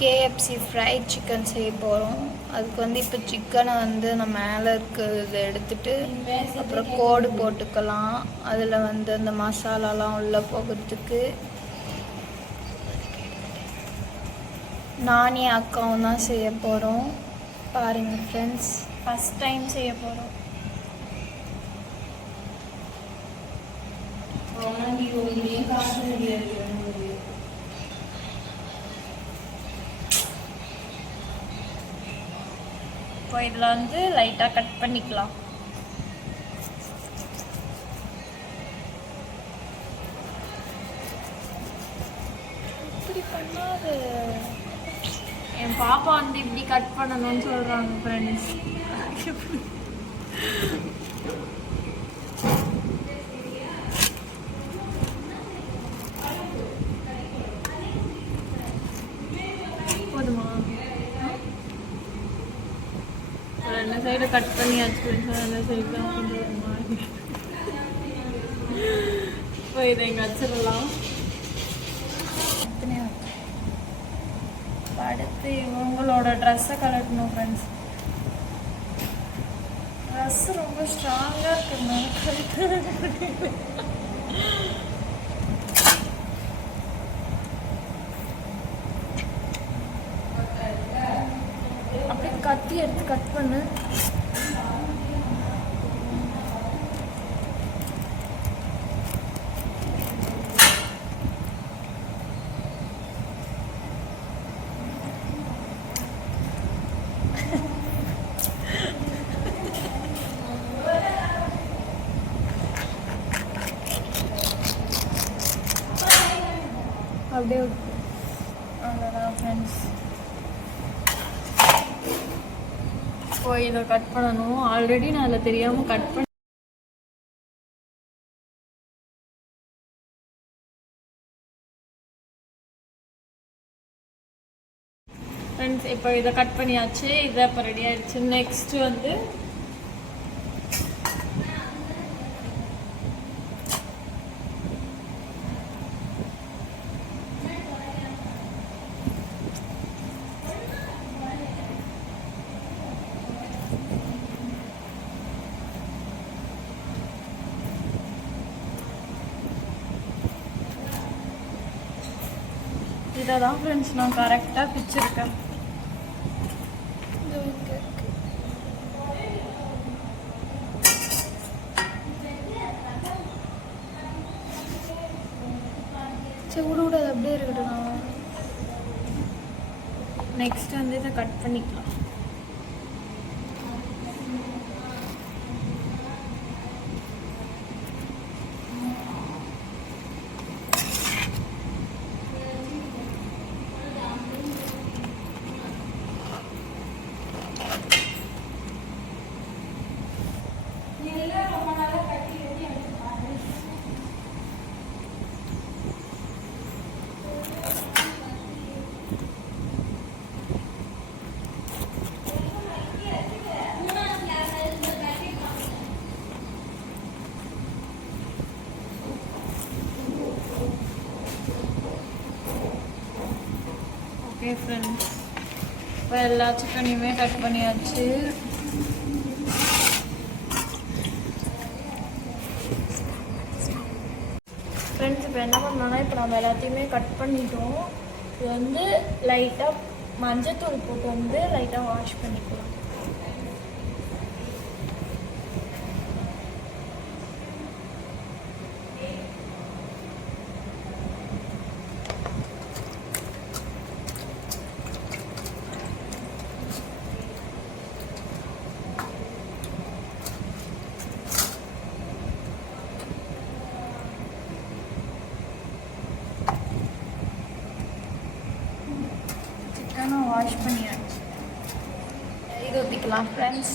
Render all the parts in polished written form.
KFC fried chicken செய்ய போகிறோம். அதுக்கு வந்து இப்போ சிக்கனை வந்து நம்ம மேலே இருக்கிறத எடுத்துட்டு அப்புறம் கோடு போட்டுக்கலாம். அதில் வந்து அந்த மசாலாலாம் உள்ளே போகிறதுக்கு நானே அக்காவும் தான் செய்ய போகிறோம். பாருங்கள் ஃப்ரெண்ட்ஸ், ஃபஸ்ட் டைம் செய்ய போகிறோம். இப்போ இதில் வந்து லைட்டாக கட் பண்ணிக்கலாம். இப்படி பண்ணாது. என் பாப்பா வந்து இப்படி கட் பண்ணணும்னு சொல்கிறாங்க ஃப்ரெண்ட்ஸ். போதுமா? ரெண்டு சைடு கட் பண்ணியாச்சு. ரெண்டு சைடு தான் கொஞ்சம் மாதிரி. இப்போ இதை எங்கே வச்சிடலாம். அடுத்து இவங்களோட ட்ரெஸ்ஸை கலட்டணும் ஃப்ரெண்ட்ஸ். ட்ரெஸ் ரொம்ப ஸ்ட்ராங்காக இருக்குதுனால அப்படியே கத்தி எடுத்து கட் பண்ணு. அப்படியே அவ்வளோதான் ஃப்ரெண்ட்ஸ். இப்போ இதை கட் பண்ணணும். ஆல்ரெடி நான் அதில் தெரியாமல் கட் பண்ண ஃப்ரெண்ட்ஸ். இப்போ இதை கட் பண்ணியாச்சு. இதை இப்போ ரெடி ஆயிடுச்சு. நெக்ஸ்ட்டு வந்து இதை தான் ஃப்ரெண்ட்ஸ் நான் கரெக்டாக பிச்சிருக்கேன். சரி விட விட அது அப்படியே இருக்கட்டும். நெக்ஸ்ட் வந்து இதை கட் பண்ணிக்கலாம். ஓகே ஃப்ரெண்ட்ஸ், இப்போ எல்லா சிக்கனையுமே கட் பண்ணியாச்சு. ஃப்ரெண்ட்ஸ் இப்போ என்ன பண்ணோன்னா, இப்போ நம்ம எல்லாத்தையுமே கட் பண்ணிட்டோம். இது வந்து லைட்டாக மஞ்சத்தூள் போட்டு வந்து லைட்டாக வாஷ் பண்ணிக்கலாம். வாஷ் பண்ணியாச்சு. இது ஊற்றிக்கலாம் ஃப்ரெண்ட்ஸ்.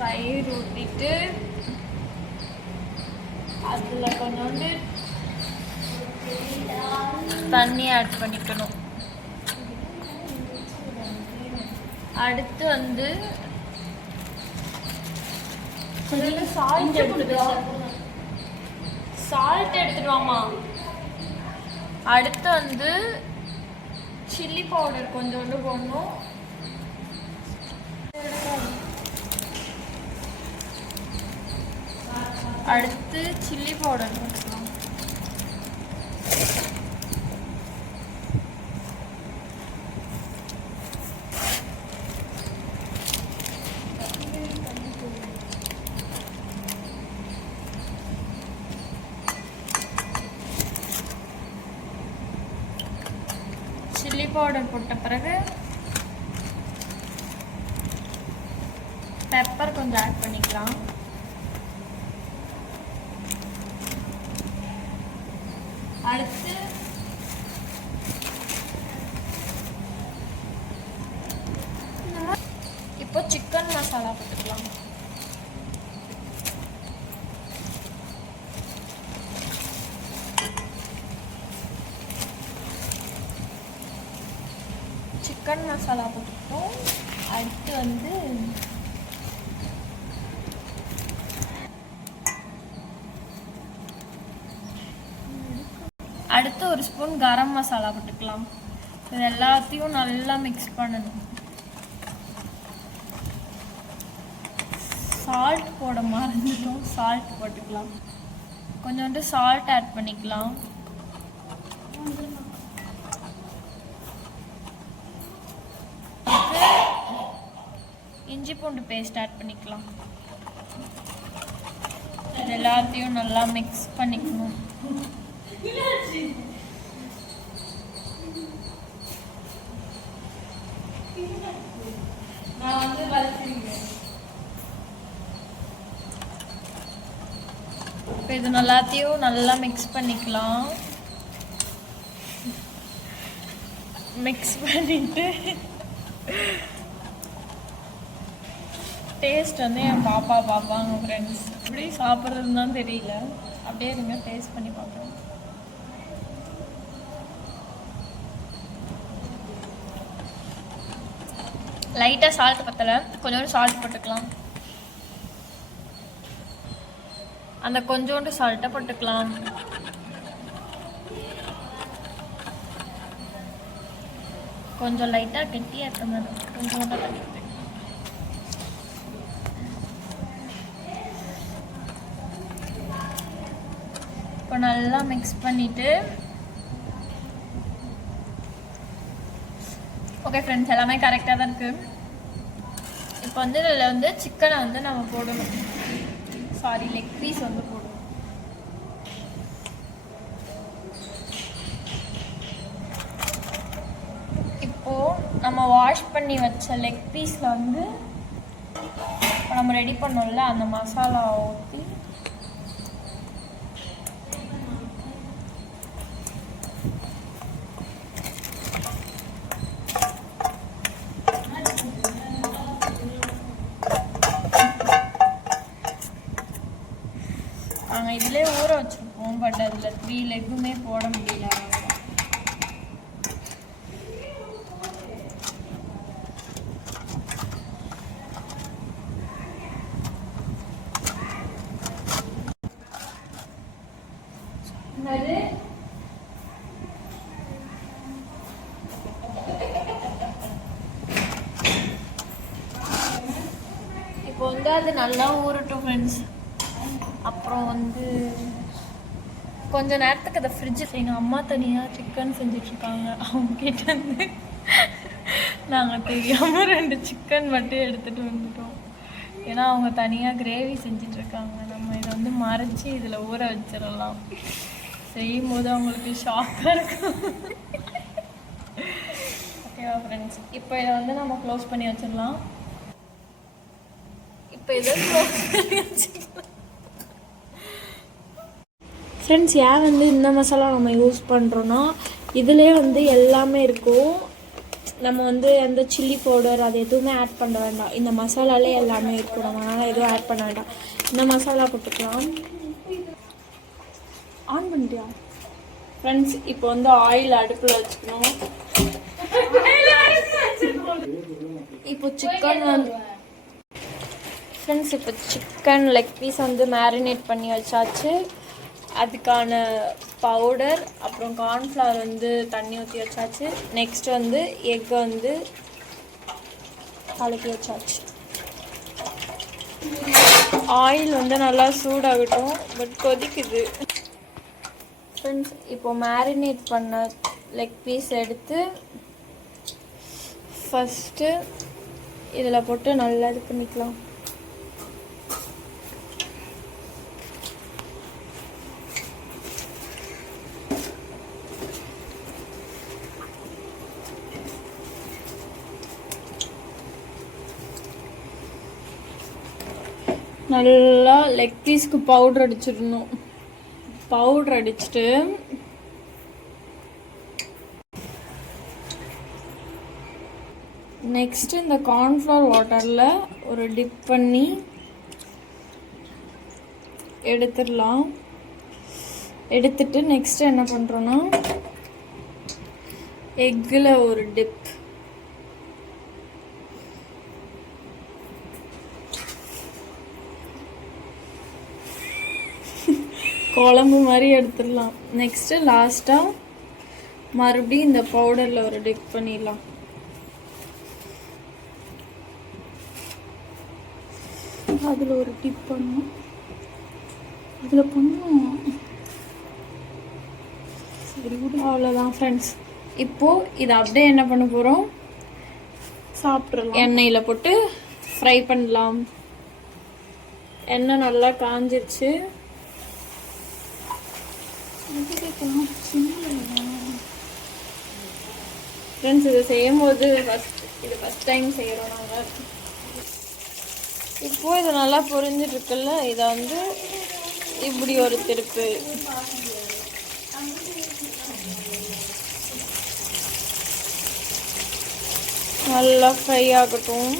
தயிர் ஊற்றிட்டு அதில் கொஞ்சோண்டு தண்ணி ஆட் பண்ணிக்கணும். அடுத்து வந்து சால்ட் சால்ட் எடுத்துடுவாமா. அடுத்து வந்து சில்லி பவுடர் கொஞ்சோண்டு போடணும். அடுத்து சில்லி பவுடர் போட்டுக்கலாம். சில்லி பவுடர் போட்ட பிறகு பெப்பர் கொஞ்சம் ஆட் பண்ணிக்கலாம். அடுத்து இப்போ சிக்கன் மசாலா போட்டுக்கலாம். சிக்கன் மசாலா போட்டுக்கிட்டோம். அடுத்து வந்து ஒரு ஸ்பூன் கரம் மசாலா போட்டுக்கலாம். இது எல்லாத்தையும் நல்லா மிக்ஸ் பண்ணணும். சால்ட் போட மறந்துட்டோம், சால்ட் போட்டுக்கலாம். கொஞ்சோண்டு சால்ட் ஆட் பண்ணிக்கலாம். இஞ்சி பூண்டு பேஸ்ட் ஆட் பண்ணிக்கலாம். இது எல்லாத்தையும் நல்லா மிக்ஸ் பண்ணிக்கணும். இது எல்லாத்தையும் நல்லா மிக்ஸ் பண்ணிக்கலாம். மிக்ஸ் பண்ணிட்டு டேஸ்ட் வந்து என் பாப்பா பார்ப்பாங்க ஃப்ரெண்ட்ஸ். எப்படி சாப்பிட்றதுன்னு தான் தெரியல. அப்படியே இருங்க, டேஸ்ட் பண்ணி பார்ப்போம். லைட்டாக சால்ட் பத்தலை, கொஞ்சோண்டு சால்ட் போட்டுக்கலாம். அந்த கொஞ்சோண்டு சால்ட்டை போட்டுக்கலாம். கொஞ்சம் லைட்டாக கெட்டியாக இருக்க மாதிரி கொஞ்சோண்டு இப்போ நல்லா மிக்ஸ் பண்ணிவிட்டு ஓகே ஃப்ரெண்ட்ஸ், எல்லாமே கரெக்டாக தான் இருக்குது. இப்போ வந்து இதில் வந்து சிக்கனை வந்து நம்ம போடணும். சாரி, லெக் பீஸ் வந்து போடணும். இப்போது நம்ம வாஷ் பண்ணி வச்ச லெக் பீஸில் வந்து இப்போ நம்ம ரெடி பண்ணோம்ல அந்த மசாலாவை ஊற்றி நாங்கள் இதிலே ஊற வச்சுருப்போம். பட் அதில் 3 லெக்குமே போட முடியல. இப்போ வந்து அது நல்லா ஊறட்டும் ஃப்ரெண்ட்ஸ். அப்புறம் வந்து கொஞ்ச நேரத்துக்கு அதை ஃப்ரிட்ஜில் எங்கள் அம்மா தனியாக சிக்கன் செஞ்சிட்ருக்காங்க. அவங்ககிட்ட வந்து நாங்கள் தெரியாமல் 2 சிக்கன் மட்டும் எடுத்துகிட்டு வந்துட்டோம். ஏன்னா அவங்க தனியாக கிரேவி செஞ்சிட்ருக்காங்க. நம்ம இதை வந்து மறைச்சி இதில் ஊற வச்சிடலாம். செய்யும் போது அவங்களுக்கு ஷாக்காக இருக்கும். ஓகேவா ஃப்ரெண்ட்ஸ், இப்போ இதை வந்து நம்ம க்ளோஸ் பண்ணி வச்சிடலாம். இப்போ இதை க்ளோஸ் பண்ணி வச்சுக்கலாம். ஃப்ரெண்ட்ஸ், ஏன் வந்து இந்த மசாலா நம்ம யூஸ் பண்ணுறோன்னா இதிலே வந்து எல்லாமே இருக்கும். நம்ம வந்து அந்த சில்லி பவுடர் அது எதுவுமே ஆட் பண்ண வேண்டாம். இந்த மசாலாலே எல்லாமே இருக்கும். நம்ம அதனால் எதுவும் ஆட் பண்ண வேண்டாம். இந்த மசாலா போட்டுக்கலாம். ஆன் பண்ணிட்டியா ஃப்ரெண்ட்ஸ்? இப்போ வந்து ஆயில் அடுப்பில் வச்சுக்கணும். இப்போ சிக்கன் வந்து ஃப்ரெண்ட்ஸ், இப்போ சிக்கன் லெக் பீஸ் வந்து மேரினேட் பண்ணி வச்சாச்சு. அதுக்கான பவுடர், அப்புறம் கார்ன்ஃப்ளவர் வந்து தண்ணி ஊற்றி வச்சாச்சு. நெக்ஸ்ட் வந்து எக்கை வந்து கலக்கி வச்சாச்சு. ஆயில் வந்து நல்லா சூடாகட்டும், பட் கொதிக்குது ஃப்ரெண்ட்ஸ். இப்போ மேரினேட் பண்ண லெக் பீஸ் எடுத்து ஃபஸ்ட்டு இதில் போட்டு நல்லா இது பண்ணிக்கலாம். நல்லா லெக் பீஸ்க்கு பவுடர் அடிச்சிடணும். பவுடர் அடிச்சுட்டு நெக்ஸ்ட் இந்த கார்ன்ஃப்ளவர் வாட்டரில் ஒரு டிப் பண்ணி எடுத்துடலாம். எடுத்துட்டு நெக்ஸ்ட் என்ன பண்ணுறோன்னா எக்கில் ஒரு டிப். குழம்பு மாதிரி எடுத்துடலாம். நெக்ஸ்ட்டு லாஸ்ட்டாக மறுபடியும் இந்த பவுடரில் ஒரு டிப் பண்ணிடலாம். அதில் ஒரு டிப் பண்ணும், அதில் பண்ணும். சரி கூட, அவ்வளோதான் ஃப்ரெண்ட்ஸ். இப்போது இதை அப்படியே என்ன பண்ண போகிறோம், சாப்பிட்றலாம். எண்ணெயில் போட்டு ஃப்ரை பண்ணலாம். எண்ணெய் நல்லா காஞ்சிருச்சு. ஃப்ரெண்ட்ஸ், இதை செய்யும்போது ஃபஸ்ட் டைம் செய்கிறோம் நாங்கள். இப்போது இது நல்லா பொரிஞ்சிட்ருக்குல்ல, இதை வந்து இப்படி ஒரு திருப்பு. நல்லா ஃப்ரை ஆகட்டும்.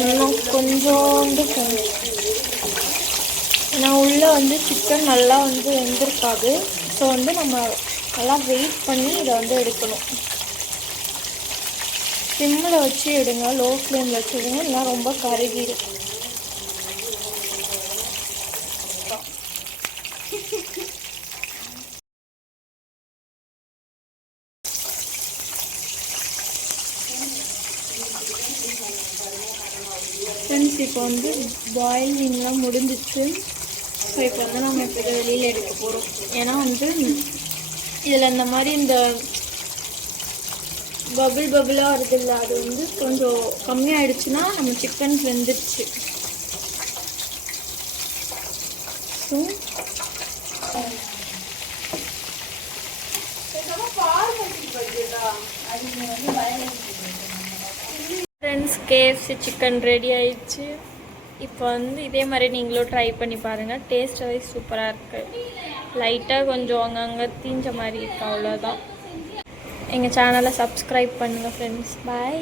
இன்னும் கொஞ்சோண்டு ஏன்னா உள்ளே வந்து சிக்கன் நல்லா வந்து வெந்திருக்காது. ஸோ வந்து நம்ம நல்லா வெயிட் பண்ணி இதை வந்து எடுக்கணும். சிம்மில் வச்சு எடுங்க, லோ ஃப்ளேமில் வச்சு எடுங்க, இல்லை ரொம்ப கருகிடும். ஃப்ரெண்ட்ஸ், இப்போ வந்து பாயிலிங்லாம் முடிஞ்சிச்சு. ஸோ இப்போ வந்து நம்ம இப்போ இதை வெளியில் எடுக்க போகிறோம். ஏன்னா வந்து இதில் இந்த மாதிரி இந்த பபிளாக வருது இல்லை, அது வந்து கொஞ்சம் கம்மியாகிடுச்சுன்னா நம்ம சிக்கன் வெந்துடுச்சு. So friends, KFC chicken ready ஆயிடுச்சு. இப்போ வந்து இதே மாதிரி நீங்களும் ட்ரை பண்ணி பாருங்கள். டேஸ்ட் வைஸ் சூப்பராக இருக்குது. லைட்டாக கொஞ்சம் அங்கங்கே தீஞ்ச மாதிரி இருக்குது, அவ்வளோதான். எங்கள் சேனலை சப்ஸ்கிரைப் பண்ணுங்கள் ஃப்ரெண்ட்ஸ். பாய்.